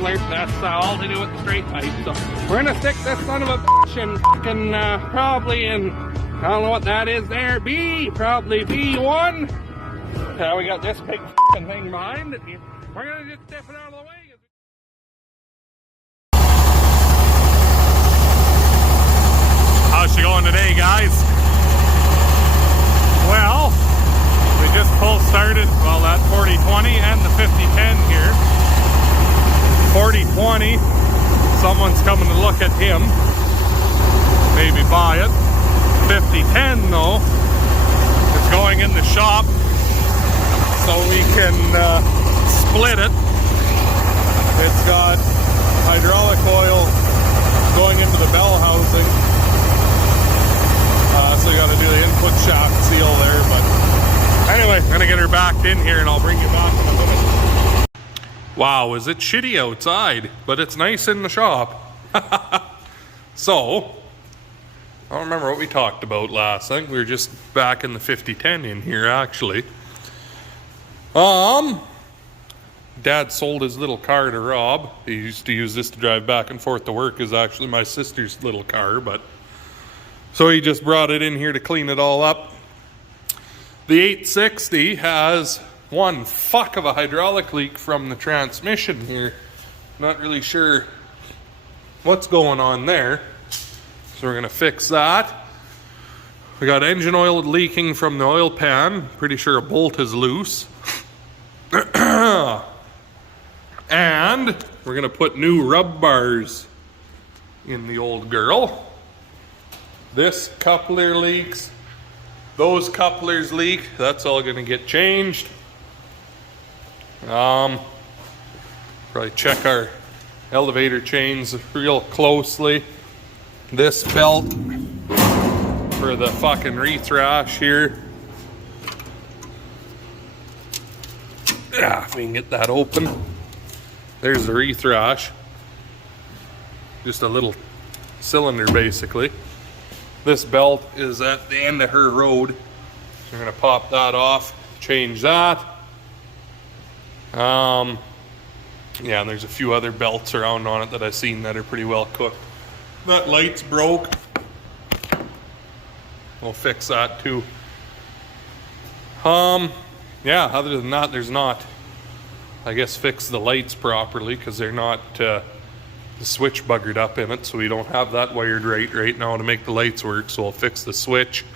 sparkler. That's all to do with the straight pipe. So we're gonna stick this son of a bitch in fucking probably in, I don't know what that is there, probably B1. We got this big fucking thing behind it. We're gonna just step it out of the way. How's she going today, guys? Well, we just pull started, well, that 4020 and the 5010 here. 4020, someone's coming to look at him, maybe buy it. 5010 though, it's going in the shop so we can split it. It's got hydraulic oil going into the bell housing. So you got to do the input shaft seal there, but anyway, I'm gonna get her backed in here and I'll bring you back in a minute. Wow, is it shitty outside? But it's nice in the shop. So, I don't remember what we talked about last. I think we were just back in the 5010 in here, actually. Dad sold his little car to Rob. He used to use this to drive back and forth to work. Is actually my sister's little car, but so he just brought it in here to clean it all up. The 860 has one fuck of a hydraulic leak from the transmission here. Not really sure what's going on there. So we're gonna fix that. We got engine oil leaking from the oil pan. Pretty sure a bolt is loose. And we're gonna put new rub bars in the old girl. This coupler leaks. Those couplers leak. That's all gonna get changed. Probably check our elevator chains real closely. This belt for the fucking rethrash here. Yeah, if we can get that open. There's the rethrash. Just a little cylinder basically. This belt is at the end of her road. So we're gonna pop that off, change that. Yeah, and there's a few other belts around on it that I've seen that are pretty well cooked. That light's broke. We'll fix that too. Yeah, other than that, there's not, I guess, fix the lights properly because they're not the switch buggered up in it, so we don't have that wired right now to make the lights work, so we'll fix the switch.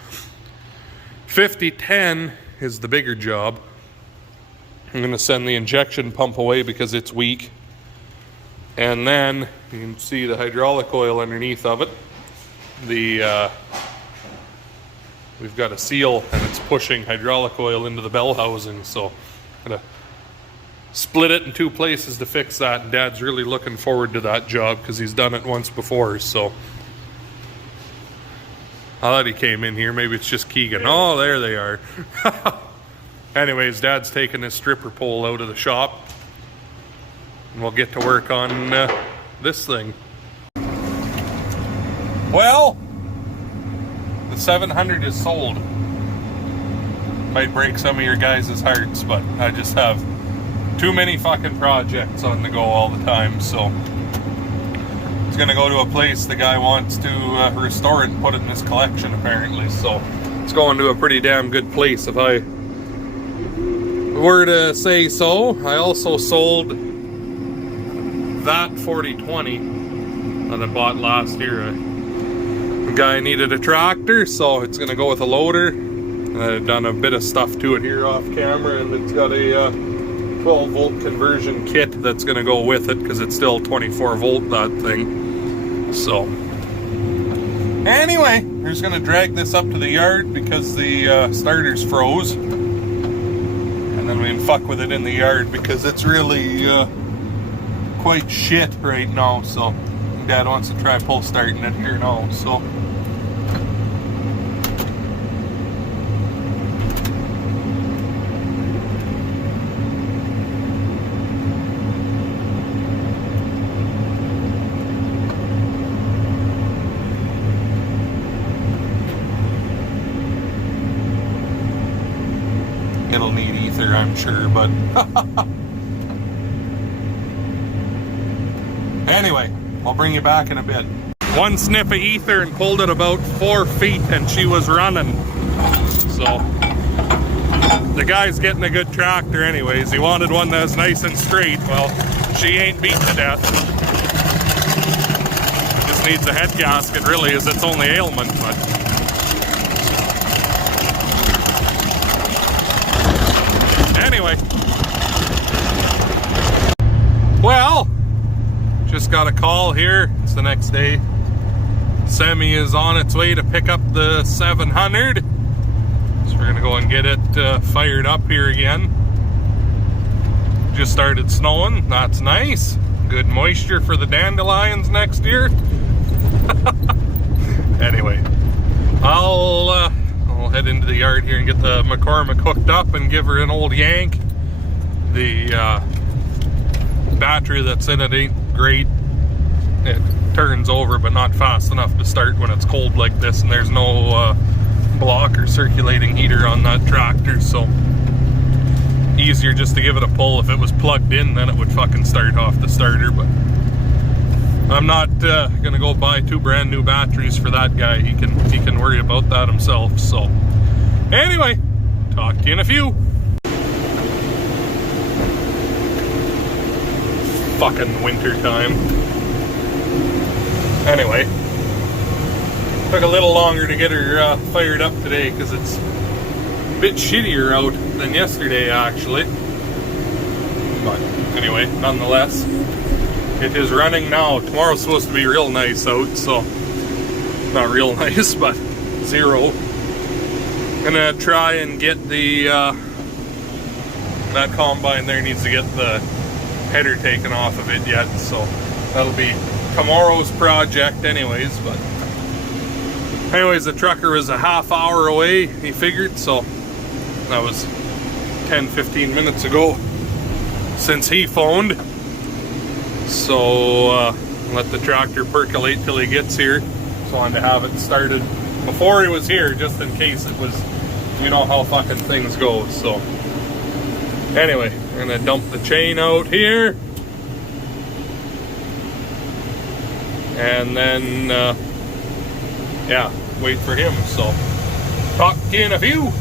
5010 is the bigger job. I'm going to send the injection pump away because it's weak. And then you can see the hydraulic oil underneath of it. We've got a seal and it's pushing hydraulic oil into the bell housing, so I'm going to split it in two places to fix that, and Dad's really looking forward to that job because he's done it once before. So I thought he came in here. Maybe it's just Keegan. Oh, there they are. Anyways, Dad's taking his stripper pole out of the shop and we'll get to work on this thing. Well, the 700 is sold. Might break some of your guys' hearts, but I just have too many fucking projects on the go all the time, so it's gonna go to a place the guy wants to restore it and put it in his collection apparently, so it's going to a pretty damn good place if I were to say so. I also sold that 4020 that I bought last year. The guy needed a tractor, so it's gonna go with a loader. I've done a bit of stuff to it here off camera, and it's got a 12 volt conversion kit that's going to go with it because it's still 24 volt, that thing. So anyway, we're just going to drag this up to the yard because the starters froze, and then we can fuck with it in the yard because it's really quite shit right now. So Dad wants to try pull starting it here now, so it'll need ether, I'm sure, but I'll bring you back in a bit. One sniff of ether and pulled it about 4 feet and she was running. So the guy's getting a good tractor anyways. He wanted one that was nice and straight. Well, she ain't beat to death. Just needs a head gasket really, as its only ailment, but anyway. Well, just got a call here. It's the next day. Semi is on its way to pick up the 700. So we're gonna go and get it fired up here again. Just started snowing. That's nice. Good moisture for the dandelions next year. Anyway, I'll head into the yard here and get the McCormick hooked up and give her an old yank. The battery that's in it ain't great. It turns over, but not fast enough to start when it's cold like this, and there's no block or circulating heater on that tractor, so easier just to give it a pull. If it was plugged in, then it would fucking start off the starter, but I'm not gonna go buy 2 brand new batteries for that guy. He can worry about that himself. So anyway, talk to you in a few. Fucking winter time. Anyway, took a little longer to get her fired up today because it's a bit shittier out than yesterday actually. But anyway, nonetheless, it is running now. Tomorrow's supposed to be real nice out, so not real nice, but 0. Gonna try and get the that combine there needs to get the header taken off of it yet, so that'll be tomorrow's project anyways. But anyways, the trucker was a half hour away, he figured, so that was 10-15 minutes ago since he phoned. So let the tractor percolate till he gets here. Just wanted to have it started before he was here, just in case it was, you know how fucking things go. So anyway, we're gonna dump the chain out here, and then yeah, wait for him. So talk to you in a few.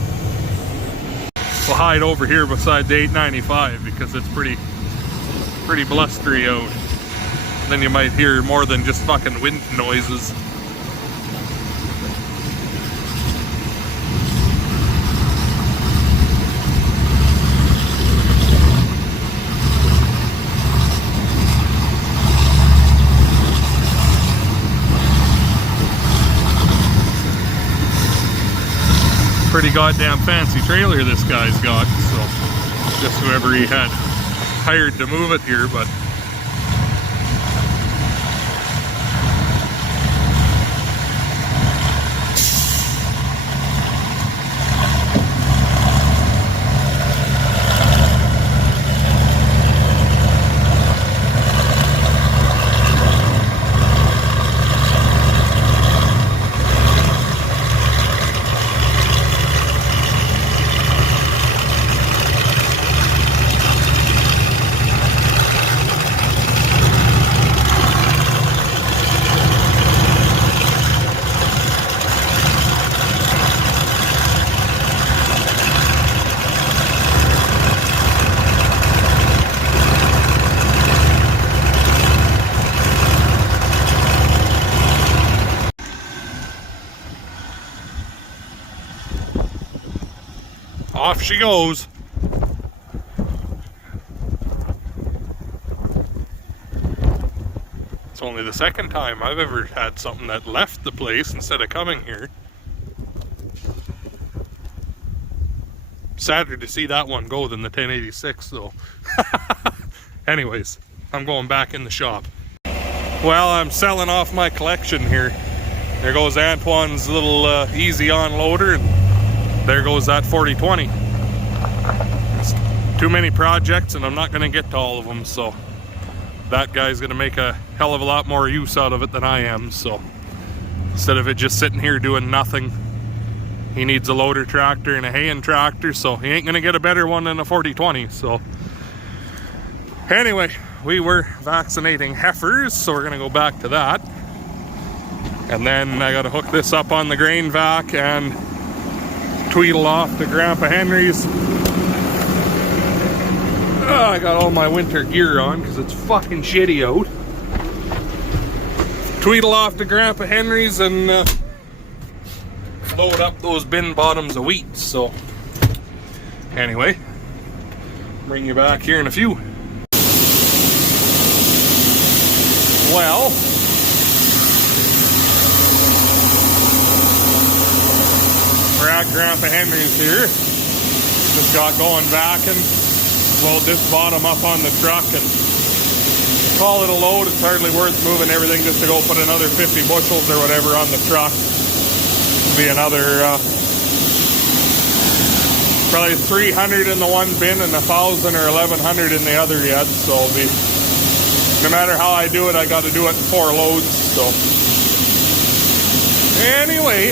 We'll hide over here beside the 895 because it's pretty blustery out. Then you might hear more than just fucking wind noises. Pretty goddamn fancy trailer this guy's got, so just whoever he had hired to move it here. But off she goes. It's only the second time I've ever had something that left the place instead of coming here. Sadder to see that one go than the 1086 though. Anyways, I'm going back in the shop. Well, I'm selling off my collection here. There goes Antoine's little easy on loader, and there goes that 4020. It's too many projects and I'm not going to get to all of them, so that guy's going to make a hell of a lot more use out of it than I am. So instead of it just sitting here doing nothing, he needs a loader tractor and a haying tractor, so he ain't going to get a better one than a 4020. So anyway, we were vaccinating heifers, so we're going to go back to that. And then I got to hook this up on the grain vac and tweedle off to Grandpa Henry's. I got all my winter gear on because it's fucking shitty out. Tweedle off to Grandpa Henry's and load up those bin bottoms of wheat. So anyway, bring you back here in a few. Well, we're at Grandpa Henry's here. Just got going back and load this bottom up on the truck and call it a load. It's hardly worth moving everything just to go put another 50 bushels or whatever on the truck. It'll be another probably 300 in the one bin and 1,000 or 1,100 in the other yet. So it'll be, no matter how I do it, I got to do it in 4 loads. So anyway,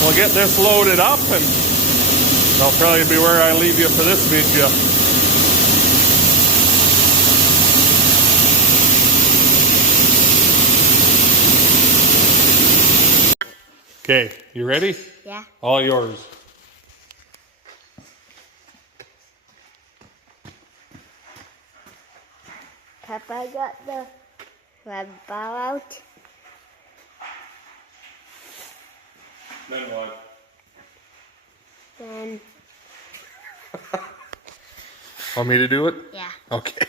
we'll get this loaded up and that'll probably be where I leave you for this video. Okay, you ready? Yeah. All yours. Papa got the red ball out. Then what? Then, Want me to do it? yeah. Okay.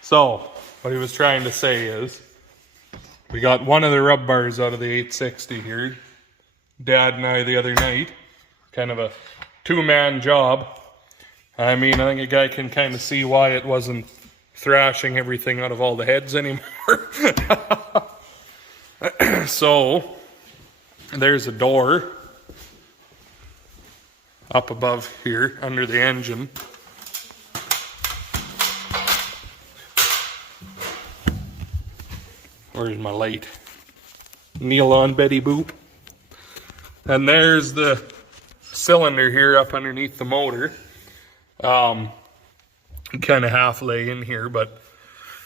So, what he was trying to say is, we got one of the rub bars out of the 860 here. Dad and I the other night. Kind of a 2-man job. I mean, I think a guy can kind of see why it wasn't thrashing everything out of all the heads anymore. So, there's a door up above here under the engine. Where's my light? Kneel on Betty Boop. And there's the cylinder here up underneath the motor. Kind of half lay in here, but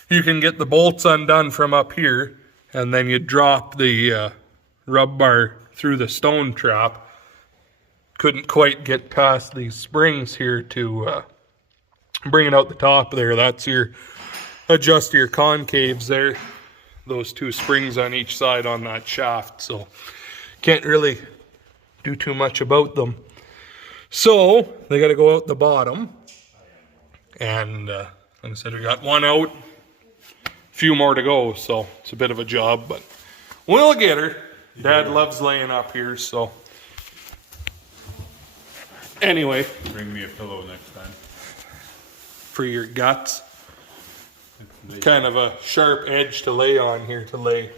you can get the bolts undone from up here, and then you drop the rub bar through the stone trap. Couldn't quite get past these springs here to bring it out the top there. That's your adjust your concaves there. Those 2 springs on each side on that shaft, so can't really do too much about them. So they got to go out the bottom, and like I said, we got one out, a few more to go, so it's a bit of a job, but we'll get her. Dad loves laying up here, so anyway. Bring me a pillow next time. For your guts. Kind of a sharp edge to lay on here to lay.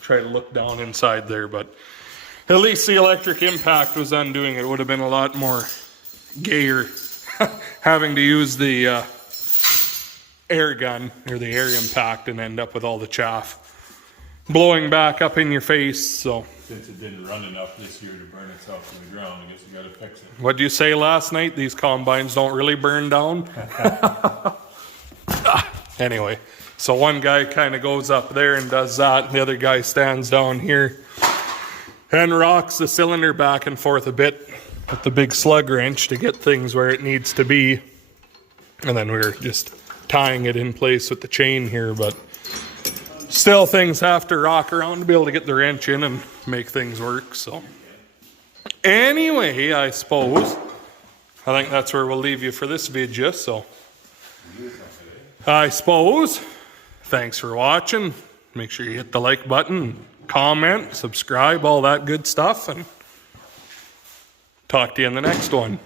Try to look down inside there, but at least the electric impact was undoing it. It would have been a lot more gayer having to use the air gun or the air impact and end up with all the chaff blowing back up in your face. So Since it didn't run enough this year to burn itself to the ground, I guess you gotta fix it. what'd you say last night? These combines don't really burn down? Anyway, so one guy kind of goes up there and does that, and the other guy stands down here and rocks the cylinder back and forth a bit with the big slug wrench to get things where it needs to be. And then we're just tying it in place with the chain here, but still things have to rock around to be able to get the wrench in and make things work. So anyway, I suppose I think that's where we'll leave you for this video. So I suppose thanks for watching. Make sure you hit the like button, comment, subscribe, all that good stuff, and talk to you in the next one.